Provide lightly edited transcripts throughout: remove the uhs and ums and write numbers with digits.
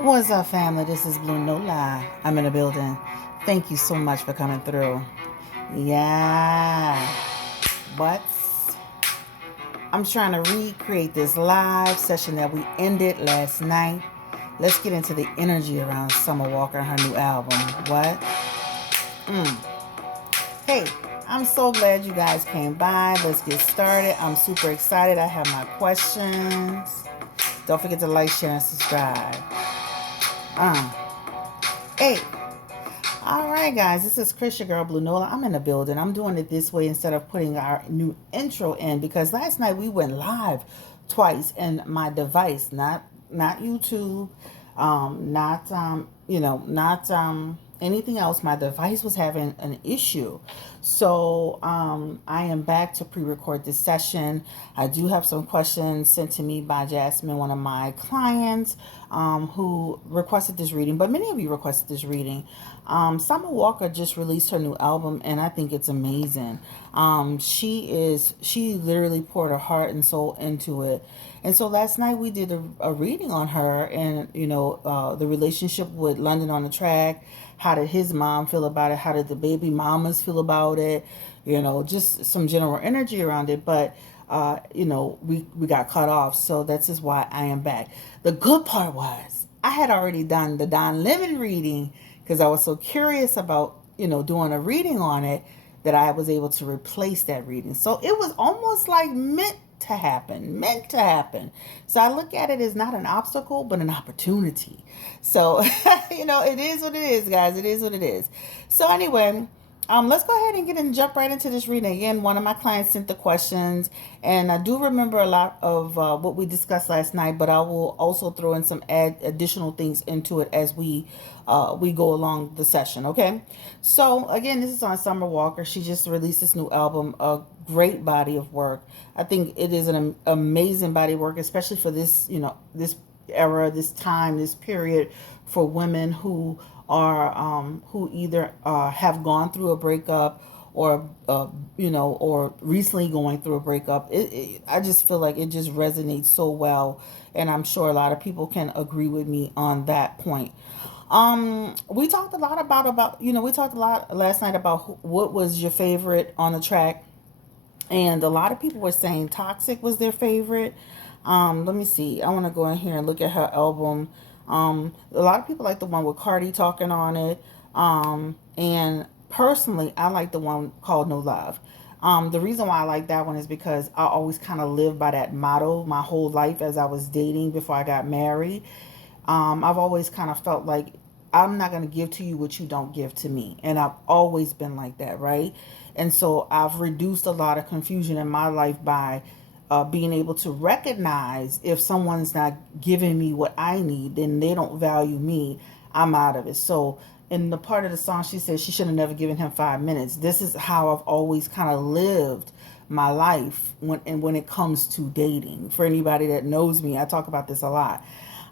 What's up, family? This is Blue Nola. I'm in the building. Thank you so much for coming through. Yeah. But I'm trying to recreate this live session that we ended last night. Let's get into the energy around Summer Walker and her new album. What? Hey, I'm so glad you guys came by. Let's get started. I'm super excited. I have my questions. Don't forget to like, share, and subscribe. Uh, hey, all right, guys, this is Chris, your girl Blue Nola. I'm in the building. I'm doing it this way instead of putting our new intro in because last night we went live twice and my device, not YouTube, not not anything else. My device was having an issue, so I am back to pre-record this session. I do have some questions sent to me by Jasmine, one of my clients, who requested this reading. But many of you requested this reading. Summer Walker just released her new album, and I think it's amazing. She literally poured her heart and soul into it. And so last night we did a reading on her, and the relationship with London on the Track. How did his mom feel about it? How did the baby mamas feel about it? Just some general energy around it. But we got cut off, so that's just why I am back. The good part was I had already done the Don Lemon reading because I was so curious about doing a reading on it that I was able to replace that reading. So it was almost like meant to happen. So I look at it as not an obstacle, but an opportunity. So, it is what it is, guys. It is what it is. So anyway, let's go ahead and get and jump right into this reading. Again, one of my clients sent the questions, and I do remember a lot of what we discussed last night, but I will also throw in some additional things into it as we go along the session. Okay, so again, this is on Summer Walker. She just released this new album, a great body of work. I think it is an amazing body of work, especially for this era, this time, this period for women who either have gone through a breakup or recently going through a breakup. I just feel like it just resonates so well, and I'm sure a lot of people can agree with me on that point. We talked a lot we talked a lot last night about what was your favorite on the track, and a lot of people were saying Toxic was their favorite. Let me see. I want to go in here and look at her album. A lot of people like the one with Cardi talking on it. And personally, I like the one called No Love. The reason why I like that one is because I always kind of lived by that motto my whole life as I was dating before I got married. I've always kind of felt like I'm not going to give to you what you don't give to me. And I've always been like that, right? And so I've reduced a lot of confusion in my life by being able to recognize if someone's not giving me what I need, then they don't value me. I'm out of it. So in the part of the song, she says she should have never given him 5 minutes. This is how I've always kind of lived my life when it comes to dating. For anybody that knows me, I talk about this a lot.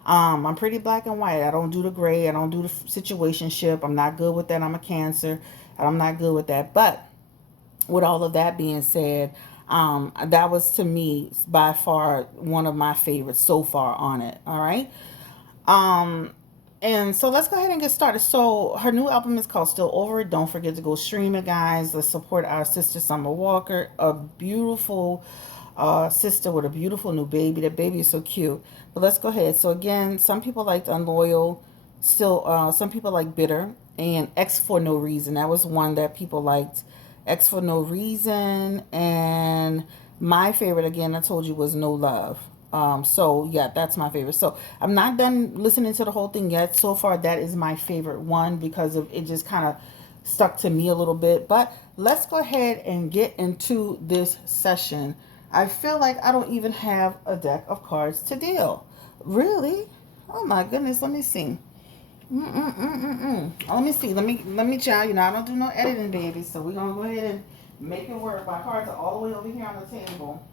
I'm pretty black and white. I don't do the gray. I don't do the situationship. I'm not good with that. I'm a Cancer. I'm not good with that. But with all of that being said, that was to me by far one of my favorites so far on it. All right. Um, and so let's go ahead and get started. So her new album is called Still Over It. Don't forget to go stream it, guys. Let's support our sister Summer Walker, a beautiful sister with a beautiful new baby. That baby is so cute. But let's go ahead. So again, some people liked Unloyal. Still, some people like Bitter and X for No Reason. That was one that people liked. X for No Reason, and my favorite again, I told you, was No Love. So yeah, that's my favorite. So I'm not done listening to the whole thing yet. So far, that is my favorite one because of it just kind of stuck to me a little bit. But let's go ahead and get into this session. I feel like I don't even have a deck of cards to deal. Really? Oh my goodness, let me see. Let me see. Let me try. I don't do no editing, baby. So we're gonna go ahead and make it work. My cards are all the way over here on the table.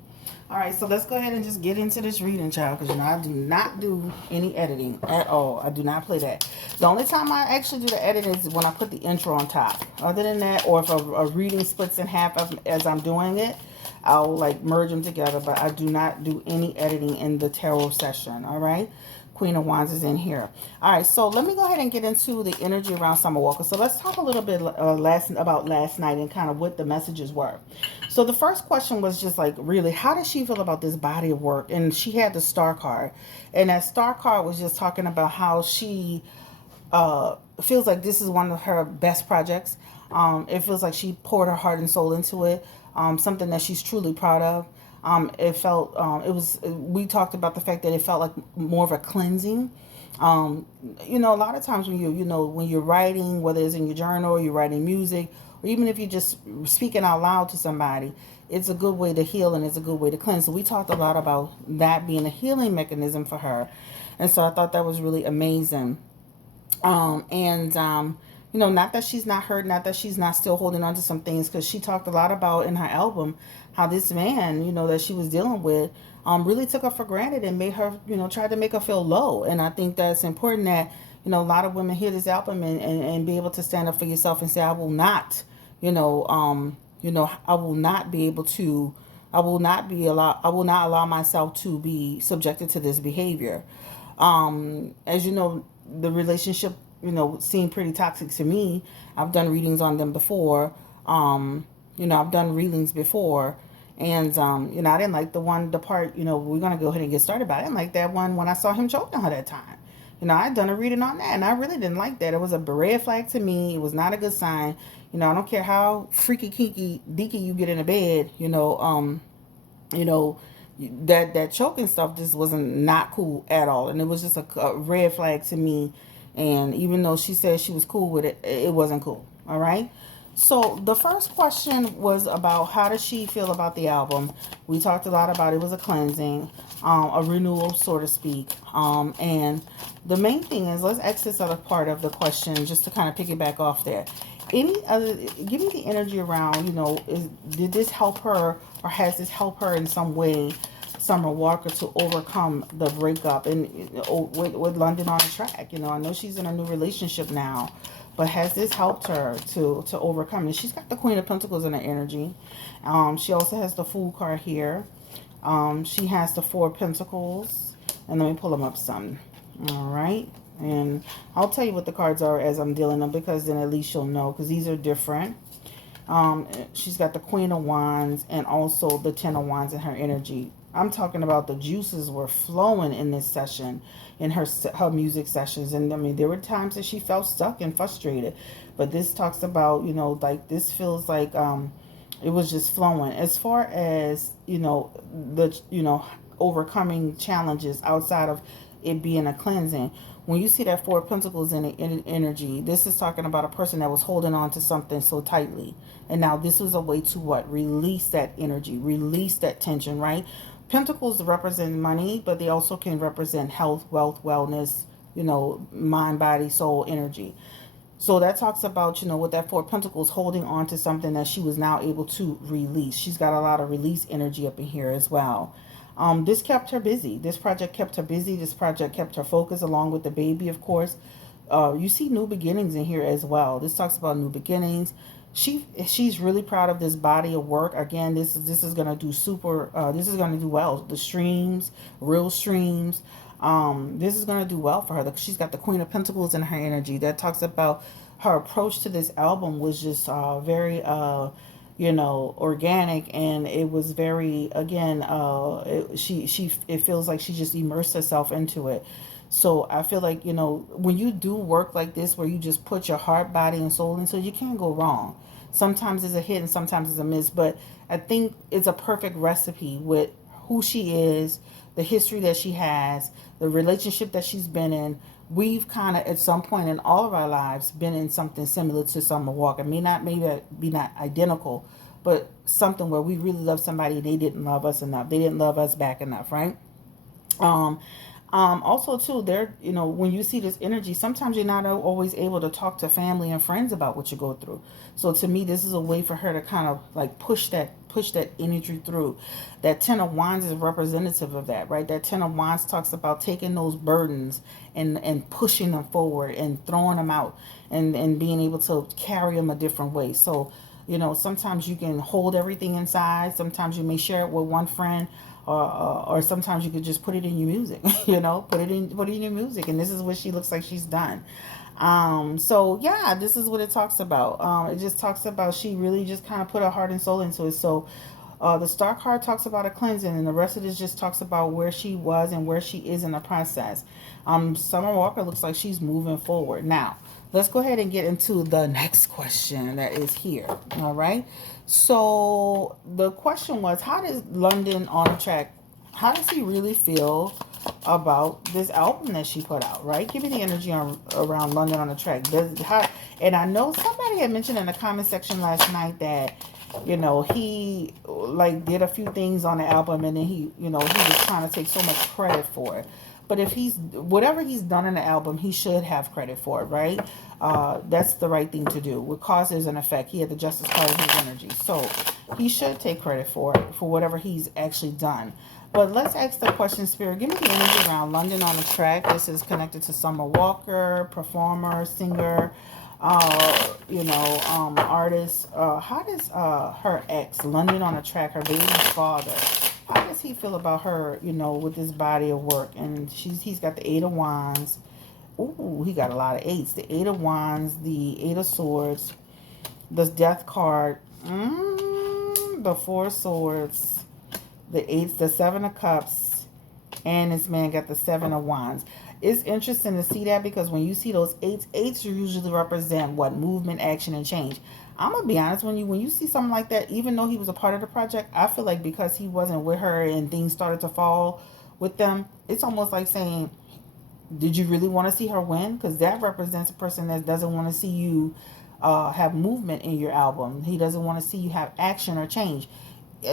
All right, so let's go ahead and just get into this reading, child, because I do not do any editing at all. I do not play that. The only time I actually do the editing is when I put the intro on top. Other than that, or if a reading splits in half as I'm doing it, I'll like merge them together. But I do not do any editing in the tarot session. All right. Queen of Wands is in here. All right, so let me go ahead and get into the energy around Summer Walker. So let's talk a little bit about last night and kind of what the messages were. So the first question was just like, really, how does she feel about this body of work? And she had the star card, and that star card was just talking about how she feels like this is one of her best projects. It feels like she poured her heart and soul into it. Something that she's truly proud of. It felt it was. We talked about the fact that it felt like more of a cleansing. Um, a lot of times when when you're writing, whether it's in your journal or you're writing music, or even if you're just speaking out loud to somebody, it's a good way to heal and it's a good way to cleanse. So we talked a lot about that being a healing mechanism for her, and so I thought that was really amazing. And not that she's not hurt, not that she's not still holding on to some things, because she talked a lot about in her album how this man, that she was dealing with, really took her for granted and made her, tried to make her feel low. And I think that's important that, a lot of women hear this album and be able to stand up for yourself and say, I will not, I will not be able to, I will not allow myself to be subjected to this behavior. As you know, the relationship, seemed pretty toxic to me. I've done readings on them before. I've done readings before. And, I didn't like the part, we're going to go ahead and get started, but I didn't like that one when I saw him choking her that time. I'd done a reading on that and I really didn't like that. It was a red flag to me. It was not a good sign. I don't care how freaky, kinky, deaky you get in a bed, you know that choking stuff just wasn't not cool at all, and it was just a red flag to me. And even though she said she was cool with it, it wasn't cool. All right. So the first question was about how does she feel about the album. We talked a lot about it was a cleansing, a renewal, so to speak. And the main thing is, let's exit this other part of the question just to kind of piggyback off there. Any other, give me the energy around, did this help her or has this helped her in some way, Summer Walker, to overcome the breakup and with London on the track? I know she's in a new relationship now, but has this helped her to overcome? And she's got the Queen of Pentacles in her energy. She also has the Fool card here. She has the Four of Pentacles, and let me pull them up some. All right. And I'll tell you what the cards are as I'm dealing them, because then at least you'll know, because these are different. She's got the Queen of Wands and also the Ten of Wands in her energy. I'm talking about the juices were flowing in this session, in her music sessions. And I mean, there were times that she felt stuck and frustrated, but this talks about, like this feels like it was just flowing. As far as, overcoming challenges outside of it being a cleansing. When you see that Four of Pentacles in the energy, this is talking about a person that was holding on to something so tightly. And now this was a way to what? Release that energy, release that tension, right? Pentacles represent money, but they also can represent health, wealth, wellness, mind, body, soul, energy. So that talks about, with that Four of Pentacles holding on to something that she was now able to release. She's got a lot of release energy up in here as well. This kept her busy. This project kept her busy. This project kept her focused, along with the baby, of course. You see new beginnings in here as well. This talks about new beginnings. She's really proud of this body of work. Again, this is gonna do super. This is gonna do well. The streams, real streams. This is gonna do well for her. She's got the Queen of Pentacles in her energy. That talks about her approach to this album was just very organic, and it was very, again, it feels like she just immersed herself into it. So I feel like, when you do work like this, where you just put your heart, body, and soul into it, you can't go wrong. Sometimes it's a hit and sometimes it's a miss, but I think it's a perfect recipe with who she is, the history that she has, the relationship that she's been in. We've kind of, at some point in all of our lives, been in something similar to Summer Walker. Maybe be not identical, but something where we really love somebody and they didn't love us enough. They didn't love us back enough, right? Also too, when you see this energy, sometimes you're not always able to talk to family and friends about what you go through. So to me, this is a way for her to kind of like push that energy through. That Ten of Wands is representative of that, right? That Ten of Wands talks about taking those burdens and pushing them forward and throwing them out and being able to carry them a different way. So, sometimes you can hold everything inside. Sometimes you may share it with one friend. or sometimes you could just put it in your music. You know, put it in your music, and this is what she looks like she's done. So yeah, this is what it talks about. It just talks about she really just kind of put her heart and soul into it. So the star card talks about a cleansing, and the rest of this just talks about where she was and where she is in the process. Summer Walker looks like she's moving forward. Now, let's go ahead and get into the next question that is here. All right. So the question was, how does London on a track? How does he really feel about this album that she put out? Right. Give me the energy on around London on the track. And I know somebody had mentioned in the comment section last night that he like did a few things on the album, and then he was trying to take so much credit for it. But if he's whatever he's done in the album, he should have credit for it, right? That's the right thing to do. With cause there's an effect. He had the justice card of his energy, so he should take credit for it for whatever he's actually done. But let's ask the question, Spirit. Give me the energy around London on the track. This is connected to Summer Walker, performer, singer, artist. How does her ex, London on the track, her baby's father, how does he feel about her, with this body of work? And he's got the Eight of Wands. Ooh, he got a lot of eights. The Eight of Wands, the Eight of Swords, the Death card, the Four of Swords, the Eights, the Seven of Cups, and this man got the Seven of Wands. It's interesting to see that because when you see those eights usually represent what? Movement, action, and change. I'm gonna be honest, when you see something like that, even though he was a part of the project, I feel like because he wasn't with her and things started to fall with them, it's almost like saying, did you really want to see her win? Because that represents a person that doesn't want to see you have movement in your album. He doesn't want to see you have action or change.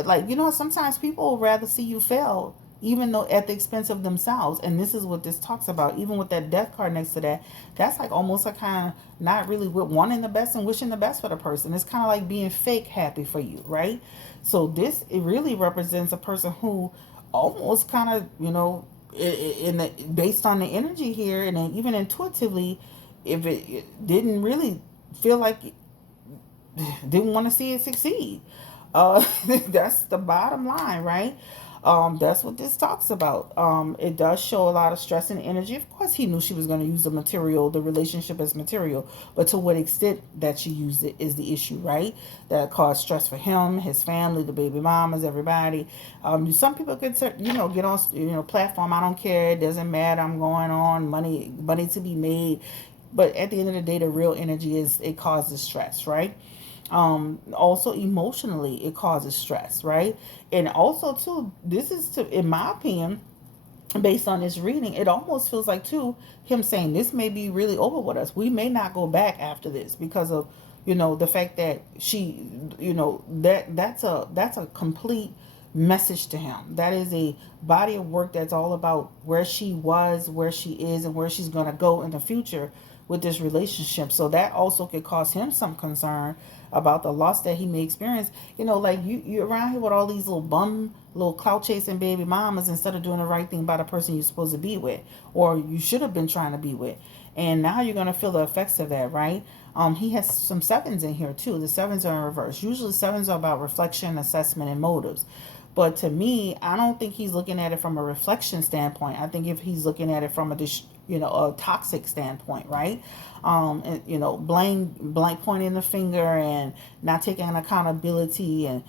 Like, sometimes people would rather see you fail, even though at the expense of themselves. And this is what this talks about. Even with that death card next to that, that's like almost a kind of not really wanting the best and wishing the best for the person. It's kind of like being fake happy for you, right? So it really represents a person who almost kind of, based on the energy here, and then even intuitively, if it didn't really feel like didn't want to see it succeed. That's the bottom line, right? That's what this talks about. It does show a lot of stress and energy. Of course, he knew she was going to use the relationship as material, but to what extent that she used it is the issue, right? That caused stress for him, his family, the baby mamas, everybody. Some people could, get on, platform. I don't care. It doesn't matter. I'm going on. Money to be made. But at the end of the day, the real energy is it causes stress, right? Also emotionally it causes stress, right? And also too, this is in my opinion, based on this reading, it almost feels like too him saying this may be really over with us. We may not go back after this because of the fact that she that's a complete message to him. That is a body of work that's all about where she was, where she is, and where she's going to go in the future with this relationship. So that also could cause him some concern about the loss that he may experience. Like you around here with all these little clout chasing baby mamas instead of doing the right thing by the person you're supposed to be with, or you should have been trying to be with. And now you're going to feel the effects of that, right? He has some sevens in here too. The sevens are in reverse. Usually sevens are about reflection, assessment, and motives. But to me, I don't think he's looking at it from a reflection standpoint. I think if he's looking at it from a toxic standpoint, right? And blank pointing the finger and not taking accountability and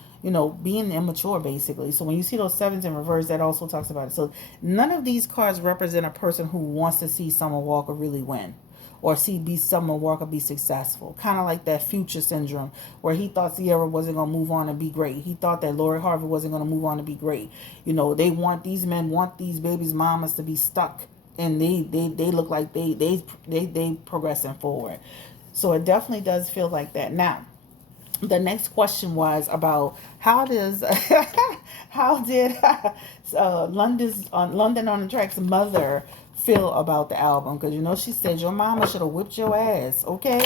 being immature basically. So when you see those sevens in reverse, that also talks about it. So none of these cards represent a person who wants to see Summer Walker really win, or see Summer Walker be successful. Kind of like that Future syndrome, where he thought Sierra wasn't going to move on and be great. He thought that Lori Harvey wasn't going to move on to be great. These men want these babies' mamas to be stuck, and they look like they progressing forward. So it definitely does feel like that. Now, the next question was about how did London on the Track's mother feel about the album? Because she said your mama should have whipped your ass. Okay,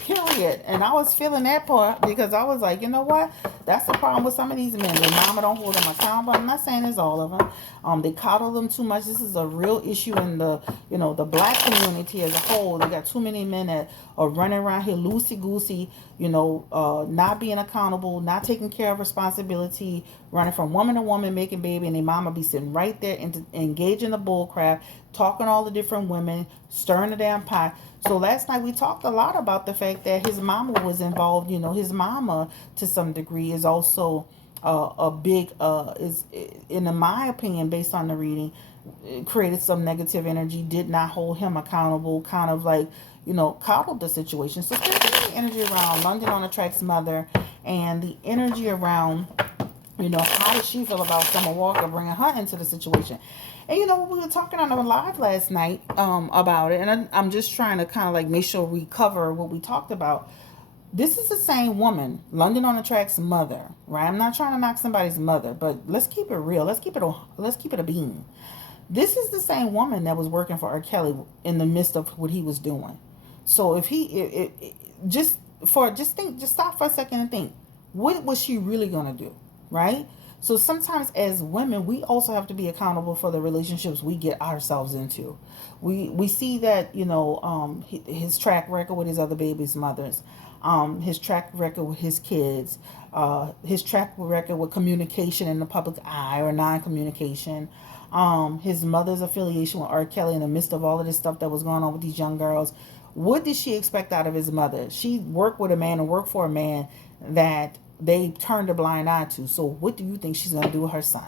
Period. And I was feeling that part because I was like, you know what? That's the problem with some of these men. Their mama don't hold them accountable. I'm not saying it's all of them. They coddle them too much. This is a real issue in the, the black community as a whole. They got too many men that are running around here loosey goosey, not being accountable, not taking care of responsibility, running from woman to woman, making baby, and their mama be sitting right there engaging the bull crap, talking to all the different women, stirring the damn pot. So last night we talked a lot about the fact that his mama was involved. His mama to some degree is also a big is in my opinion, based on the reading, created some negative energy, did not hold him accountable, kind of like coddled the situation. So there's the energy around London on the Track's mother, and the energy around how does she feel about Summer Walker bringing her into the situation. And we were talking on a live last night about it, and I'm just trying to kind of like make sure we cover what we talked about. This is the same woman, London on the Track's mother, right? I'm not trying to knock somebody's mother, but let's keep it real. Let's keep it a beam. This is the same woman that was working for R. Kelly in the midst of what he was doing. So if just stop for a second and think, what was she really gonna do, right? So sometimes as women, we also have to be accountable for the relationships we get ourselves into. We see that his track record with his other babies' mothers, his track record with his kids, his track record with communication in the public eye or non-communication, his mother's affiliation with R. Kelly in the midst of all of this stuff that was going on with these young girls. What did she expect out of his mother? She worked with a man and worked for a man that they turned a blind eye to. So what do you think she's going to do with her son?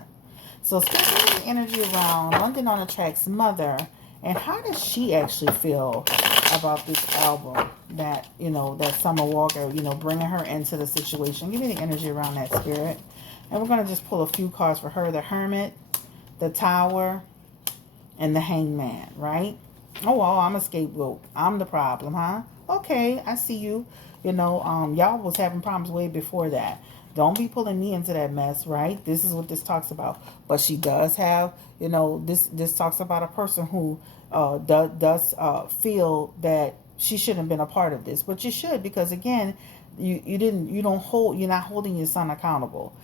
So especially the energy around London on the Track's mother, and how does she actually feel about this album that, that Summer Walker, bringing her into the situation. Give me the energy around that, spirit. And we're going to just pull a few cards for her. The Hermit, the Tower, and the Hangman, right? Oh, well, I'm a scapegoat. I'm the problem, huh? Okay, I see you. Y'all was having problems way before that. Don't be pulling me into that mess, right? This is what this talks about. But she does have, this talks about a person who does feel that she shouldn't have been a part of this. But you should, because again, you're not holding your son accountable.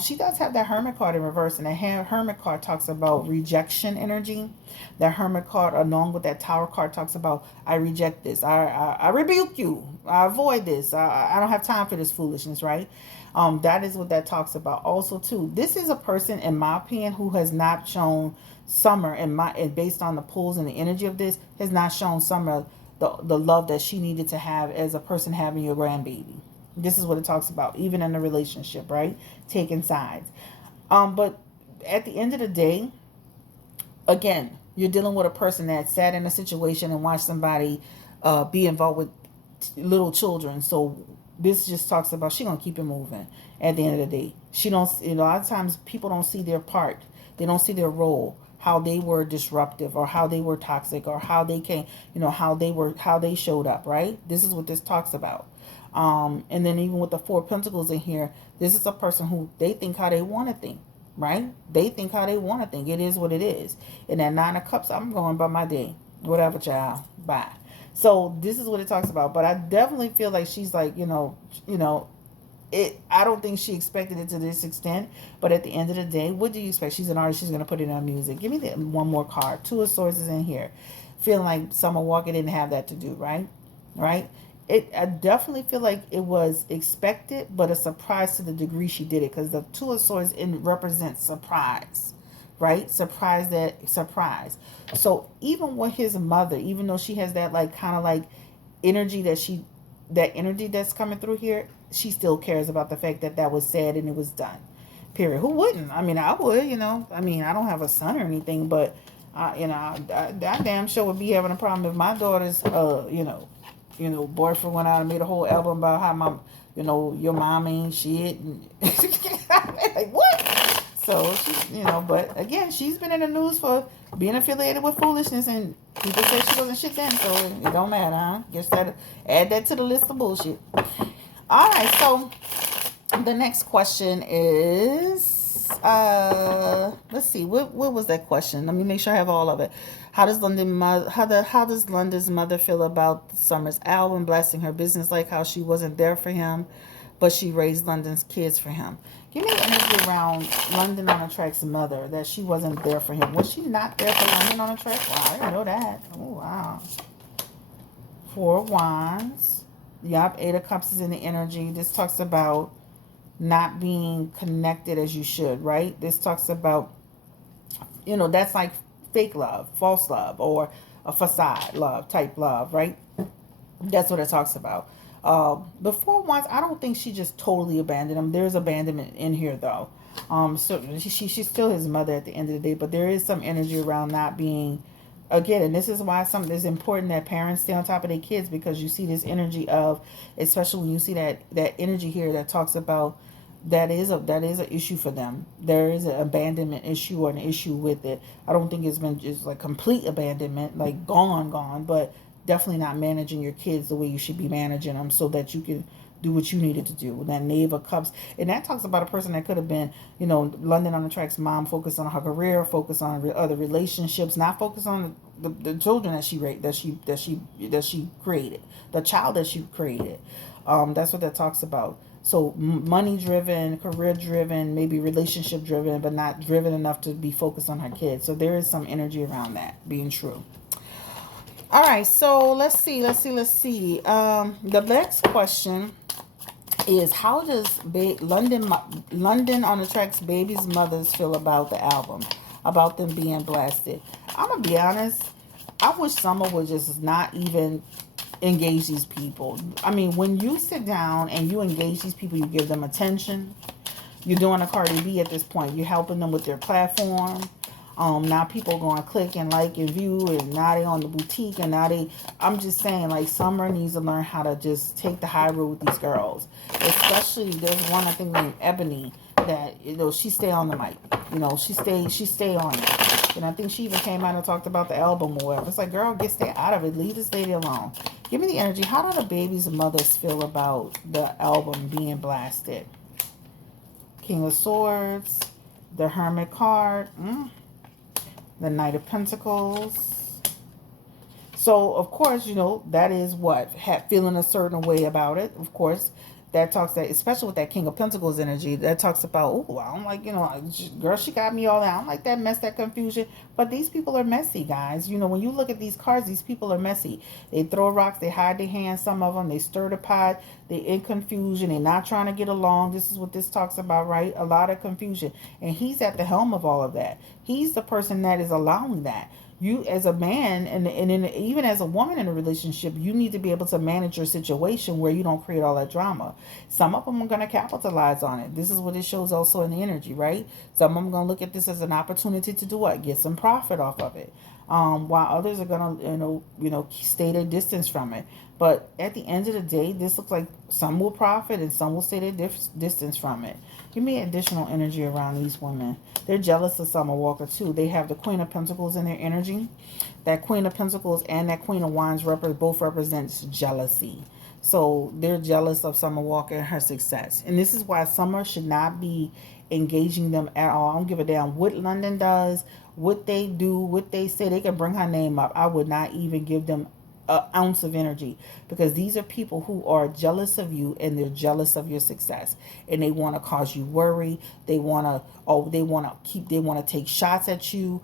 She does have that Hermit card in reverse, and the Hermit card talks about rejection energy. The Hermit card, along with that Tower card, talks about I reject this, I rebuke you, I avoid this, I don't have time for this foolishness, right? That is what that talks about. Also, too, this is a person, in my opinion, who has not shown Summer, and based on the pulls and the energy of this, has not shown Summer the love that she needed to have as a person having your grandbaby. This is what it talks about, even in a relationship, right? Taking sides. But at the end of the day, again, you're dealing with a person that sat in a situation and watched somebody be involved with little children. So this just talks about she gonna keep it moving. At the end of the day, she don't. A lot of times people don't see their part. They don't see their role, how they were disruptive, or how they were toxic, or how they came. How they showed up. Right. This is what this talks about. And then even with the Four of Pentacles in here, this is a person who they think how they want to think, right? They think how they want to think. It is what it is. And that Nine of Cups, I'm going by my day. Whatever, child. Bye. So this is what it talks about. But I definitely feel like she's like, I don't think she expected it to this extent. But at the end of the day, what do you expect? She's an artist. She's going to put it on music. Give me one more card. Two of Swords is in here. Feeling like Summer Walker didn't have that to do, right? Right? I definitely feel like it was expected, but a surprise to the degree she did it, because the Two of Swords represents surprise, right? Surprise. So even with his mother, even though she has that like kind of like energy that energy that's coming through here, she still cares about the fact that was said and it was done. Period. Who wouldn't? I mean, I would. I mean, I don't have a son or anything, but I damn sure would be having a problem if my daughter's boyfriend went out and made a whole album about how your mom ain't shit. And like, what? So, but again, she's been in the news for being affiliated with foolishness, and people said she wasn't shit then, so it don't matter, huh? Guess add that to the list of bullshit. All right, so the next question is, let's see, what was that question? Let me make sure I have all of it. How does London's mother feel about Summer's album, blasting her business, like how she wasn't there for him, but she raised London's kids for him? Give me energy around London on a Track's mother, that she wasn't there for him. Was she not there for London on a Track? Wow, I didn't know that. Oh wow. Four of Wands. Yup, Eight of Cups is in the energy. This talks about not being connected as you should, right? This talks about, that's like fake love, false love, or a facade love type love, right? That's what it talks about. Before once, I don't think she just totally abandoned him. There's abandonment in here though. So she's still his mother at the end of the day, but there is some energy around not being, again, and this is why something is important that parents stay on top of their kids, because you see this energy of, especially when you see that energy here that talks about that is an issue for them. There is an abandonment issue or an issue with it. I don't think it's been just like complete abandonment, like gone, but definitely not managing your kids the way you should be managing them, so that you can do what you needed to do. That Knave of Cups, and that talks about a person that could have been, London on the Track's mom, focused on her career, focused on other relationships, not focused on the children that she raised, that she created, the child that she created. That's what that talks about. So money driven, career driven, maybe relationship driven, but not driven enough to be focused on her kids. So there is some energy around that being true. All right, so let's see. The next question is, how does London on the Track's baby's mothers feel about the album, about them being blasted? I'm gonna be honest. I wish Summer would just not even engage these people. I mean, when you sit down and you engage these people, you give them attention. You're doing a Cardi B at this point. You're helping them with their platform. Now people going to click and like and view, and now they on the boutique, and now I'm just saying, like, Summer needs to learn how to just take the high road with these girls. Especially, there's one, I think, named Ebony, that, she stay on the mic. She stay on it. And I think she even came out and talked about the album or whatever. It's like, girl, stay out of it. Leave this lady alone. Give me the energy. How do the baby's mothers feel about the album being blasted? King of Swords, the Hermit card, the Knight of Pentacles. So, of course, that is what? Feeling a certain way about it, of course. That talks, that, especially with that King of Pentacles energy, that talks about, oh, I don't like, girl, she got me all that. I don't like that mess, that confusion. But these people are messy, guys. When you look at these cards, these people are messy. They throw rocks, they hide their hands, some of them, they stir the pot, they're in confusion, they're not trying to get along. This is what this talks about, right? A lot of confusion. And he's at the helm of all of that. He's the person that is allowing that. You, as a man, and even as a woman in a relationship, you need to be able to manage your situation where you don't create all that drama. Some of them are going to capitalize on it. This is what it shows also in the energy, right? Some of them are going to look at this as an opportunity to do what? Get some profit off of it. While others are going to, stay their distance from it. But at the end of the day, this looks like some will profit and some will stay their distance from it. Give me additional energy around these women. They're jealous of Summer Walker too. They have the Queen of Pentacles in their energy. That Queen of Pentacles and that Queen of Wands both represents jealousy. So they're jealous of Summer Walker and her success. And this is why Summer should not be engaging them at all. I don't give a damn what London does, what they do, what they say. They can bring her name up. I would not even give them an ounce of energy, because these are people who are jealous of you, and they're jealous of your success, and they want to cause you worry. They want to take shots at you.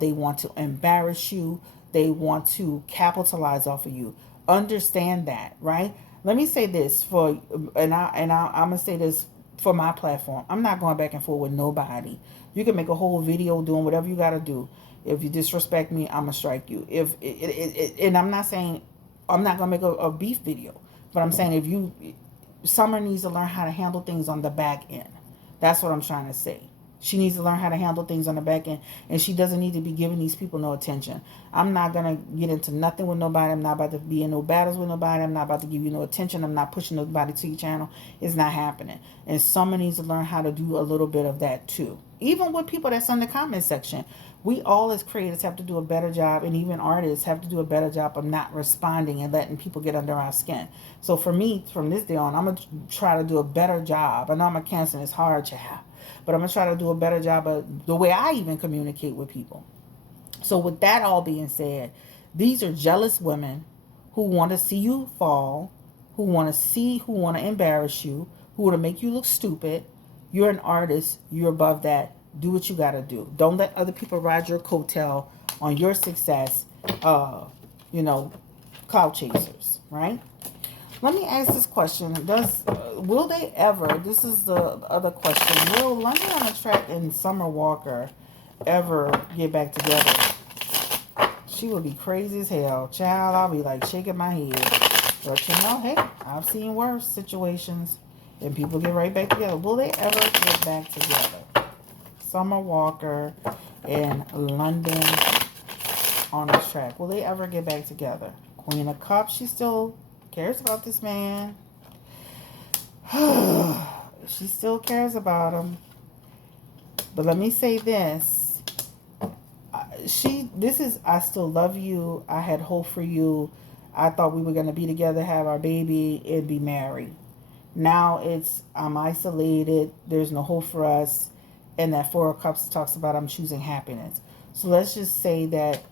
They want to embarrass you. They want to capitalize off of you. Understand that, right? Let me say this I'm gonna say this for my platform. I'm not going back and forth with nobody. You can make a whole video doing whatever you got to do. If you disrespect me, I'm gonna strike you. And I'm not saying I'm not gonna make a beef video, but I'm saying Summer needs to learn how to handle things on the back end. That's what I'm trying to say. She needs to learn how to handle things on the back end, and she doesn't need to be giving these people no attention. I'm not gonna get into nothing with nobody. I'm not about to be in no battles with nobody. I'm not about to give you no attention. I'm not pushing nobody to your channel. It's not happening. And Summer needs to learn how to do a little bit of that too. Even with people that's in the comment section. We all as creators have to do a better job, and even artists have to do a better job of not responding and letting people get under our skin. So for me, from this day on, I'm going to try to do a better job. I know I'm a Cancer and it's hard, child, but I'm going to try to do a better job of the way I even communicate with people. So with that all being said, these are jealous women who want to see you fall, who want to embarrass you, who want to make you look stupid. You're an artist, you're above that. Do what you got to do. Don't let other people ride your coattail on your success. You know, cloud chasers, right? Let me ask this question: Does will they ever? This is the other question. Will London on the Track and Summer Walker ever get back together? She would be crazy as hell, child. I'll be like shaking my head. But you know, hey, I've seen worse situations, and people get right back together. Will they ever get back together? Summer Walker and London on the Track. Will they ever get back together? Queen of Cups. She still cares about this man. She still cares about him. But let me say this. I still love you. I had hope for you. I thought we were going to be together, have our baby, and be married. Now I'm isolated. There's no hope for us. And that Four of Cups talks about I'm choosing happiness. So let's just say that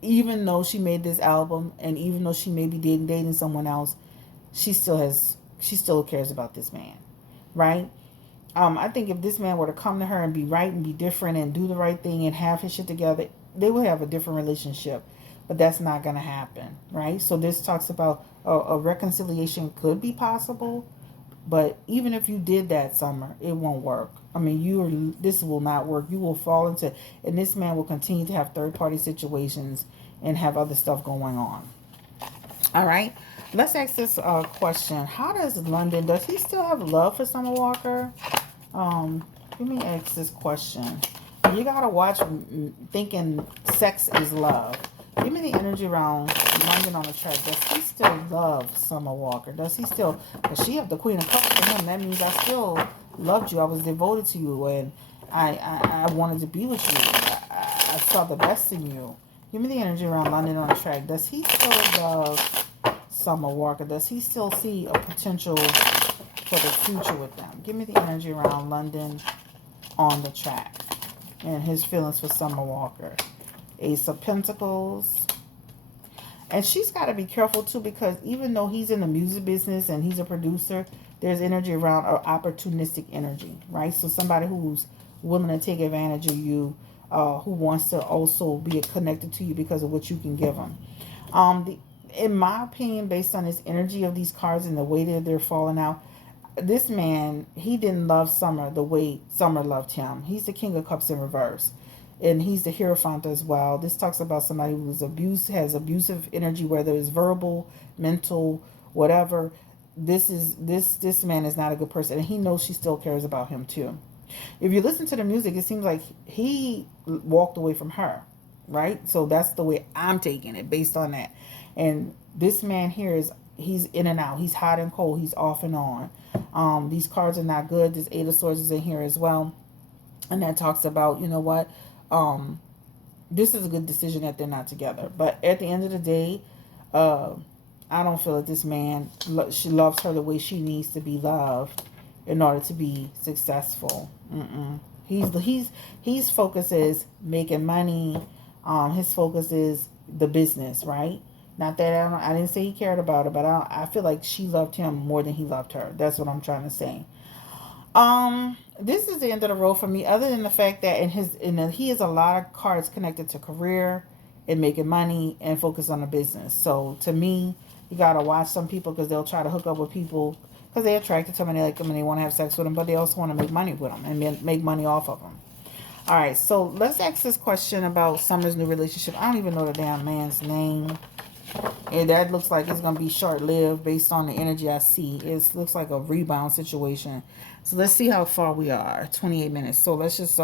even though she made this album and even though she may be dating someone else, she still cares about this man, right? I think if this man were to come to her and be right and be different and do the right thing and have his shit together, they would have a different relationship. But that's not going to happen, right? So this talks about a reconciliation could be possible, but even if you did that, Summer, it won't work. I mean, this will not work. You will fall into, and this man will continue to have third party situations and have other stuff going on. All right. Let's ask this question. Does he still have love for Summer Walker? Let me ask this question. You gotta watch thinking sex is love. Give me the energy around London on the Track. Does he still love Summer Walker? Does he still? Because she have the Queen of Cups for him. That means I still loved you. I was devoted to you, and I wanted to be with you. I saw the best in you. Give me the energy around London on the Track. Does he still love Summer Walker? Does he still see a potential for the future with them? Give me the energy around London on the Track and his feelings for Summer Walker. Ace of Pentacles. And she's got to be careful too, because even though he's in the music business and he's a producer, there's energy around opportunistic energy, right? So somebody who's willing to take advantage of you, who wants to also be connected to you because of what you can give them. In my opinion, based on this energy of these cards and the way that they're falling out, this man, he didn't love Summer the way Summer loved him. He's the King of Cups in reverse. And he's the Hierophant as well. This talks about somebody who's has abusive energy, whether it's verbal, mental, whatever. This man is not a good person, and he knows she still cares about him too. If you listen to the music, it seems like he walked away from her, right? So that's the way I'm taking it based on that. And this man here he's in and out. He's hot and cold. He's off and on. These cards are not good. This Eight of Swords is in here as well. And that talks about, you know what? This is a good decision that they're not together. But at the end of the day, I don't feel that this man, she loves her the way she needs to be loved in order to be successful. His focus is making money. His focus is the business, right? Not that I didn't say he cared about her, but I feel like she loved him more than he loved her. That's what I'm trying to say. This is the end of the road for me, other than the fact that he has a lot of cards connected to career and making money and focus on the business. So to me, you gotta watch some people, because they'll try to hook up with people because they're attracted to them and they like them and they want to have sex with them, but they also want to make money with them and make money off of them. All right, so let's ask this question about Summer's new relationship. I don't even know the damn man's name. And that looks like it's going to be short-lived based on the energy I see. It looks like a rebound situation. So let's see how far we are. 28 minutes. So let's just,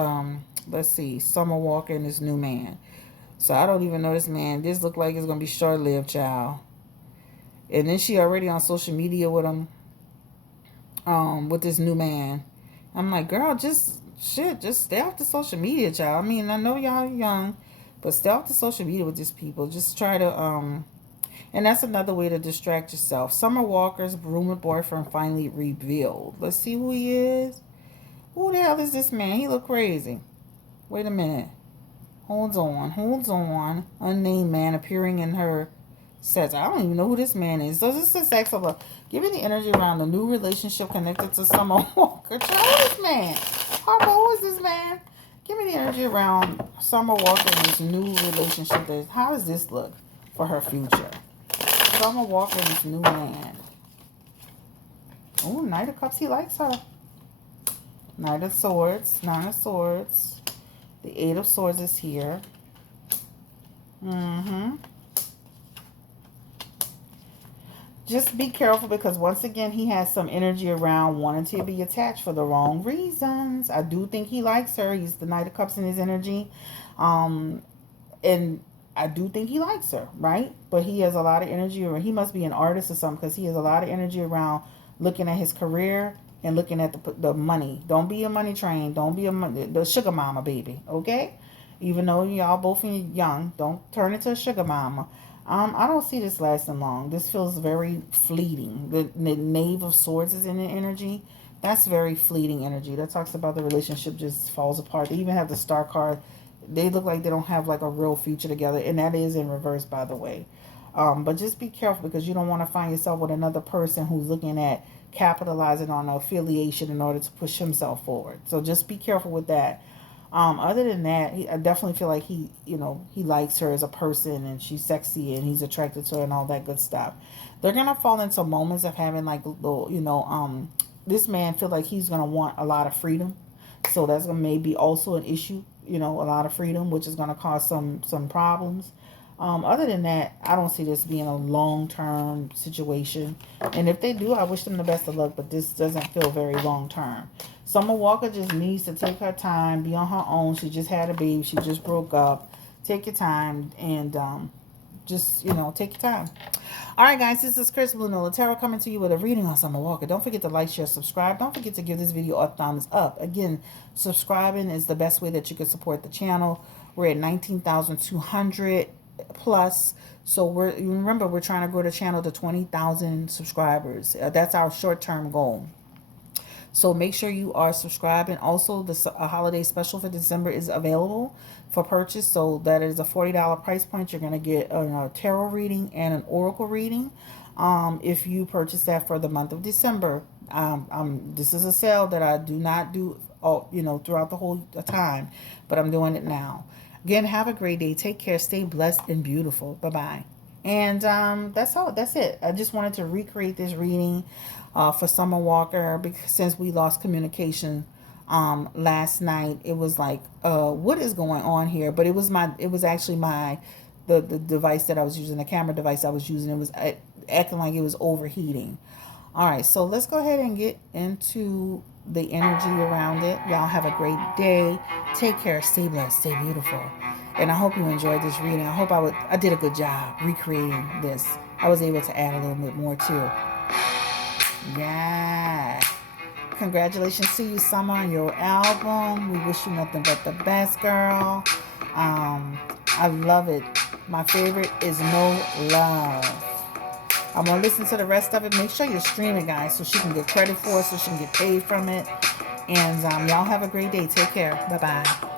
let's see. Summer Walker and this new man. So I don't even know this man. This look like it's going to be short-lived, child. And then she already on social media with him. With this new man. I'm like, girl, just stay off the social media, child. I mean, I know y'all young, but stay off the social media with these people. Just try to, and that's another way to distract yourself. Summer Walker's rumored boyfriend finally revealed. Let's see who he is. Who the hell is this man? He look crazy. Wait a minute. Hold on. Hold on. Unnamed man appearing in her says, I don't even know who this man is. So this is sex of a give me the energy around the new relationship connected to Summer Walker. Who is this man? Harper, who is this man? Give me the energy around Summer Walker and this new relationship. How does this look for her future? Summer Walker and this new man. Oh, Knight of Cups, he likes her. Knight of Swords, Nine of Swords. The Eight of Swords is here. Just be careful because once again, he has some energy around wanting to be attached for the wrong reasons. I do think he likes her. He's the Knight of Cups in his energy. And I do think he likes her, right? But he has a lot of energy, or he must be an artist or something because he has a lot of energy around looking at his career and looking at the money. Don't be a money train. Don't be the sugar mama, baby, okay? Even though y'all both young, don't turn into a sugar mama. I don't see this lasting long. This feels very fleeting. The Knave of Swords is in the energy. That's very fleeting energy. That talks about the relationship just falls apart. They even have the Star card. They look like they don't have like a real future together. And that is in reverse, by the way. But just be careful because you don't want to find yourself with another person who's looking at capitalizing on affiliation in order to push himself forward. So just be careful with that. Other than that, I definitely feel like he likes her as a person and she's sexy and he's attracted to her and all that good stuff. They're going to fall into moments of having like, this man feel like he's going to want a lot of freedom. So that's going to maybe also an issue, a lot of freedom, which is going to cause some problems. Other than that, I don't see this being a long-term situation. And if they do, I wish them the best of luck, but this doesn't feel very long-term. Summer Walker just needs to take her time, be on her own. She just had a baby. She just broke up. Take your time and just, take your time. All right, guys, this is Chris Blue Nola Tarot coming to you with a reading on Summer Walker. Don't forget to like, share, subscribe. Don't forget to give this video a thumbs up. Again, subscribing is the best way that you can support the channel. We're at 19,200 plus. So remember, we're trying to grow the channel to 20,000 subscribers. That's our short-term goal. So make sure you are subscribed. And also, the holiday special for December is available for purchase. So that is a $40 price point. You're going to get a tarot reading and an oracle reading if you purchase that for the month of December. This is a sale that I do not do throughout the whole time, but I'm doing it now. Again, have a great day. Take care. Stay blessed and beautiful. Bye-bye. And that's all. That's it. I just wanted to recreate this reading for Summer Walker because since we lost communication last night, it was like, what is going on here? But it was actually the device that I was using, the camera device I was using. It was acting like it was overheating. All right, so let's go ahead and get into the energy around it. Y'all have a great day. Take care. Stay blessed. Stay beautiful. And I hope you enjoyed this reading. I hope I did a good job recreating this. I was able to add a little bit more too. Yeah. Congratulations to you, Summer, on your album. We wish you nothing but the best, girl. I love it. My favorite is No Love. I'm going to listen to the rest of it. Make sure you stream it, guys, so she can get credit for it, so she can get paid from it. And y'all have a great day. Take care. Bye-bye.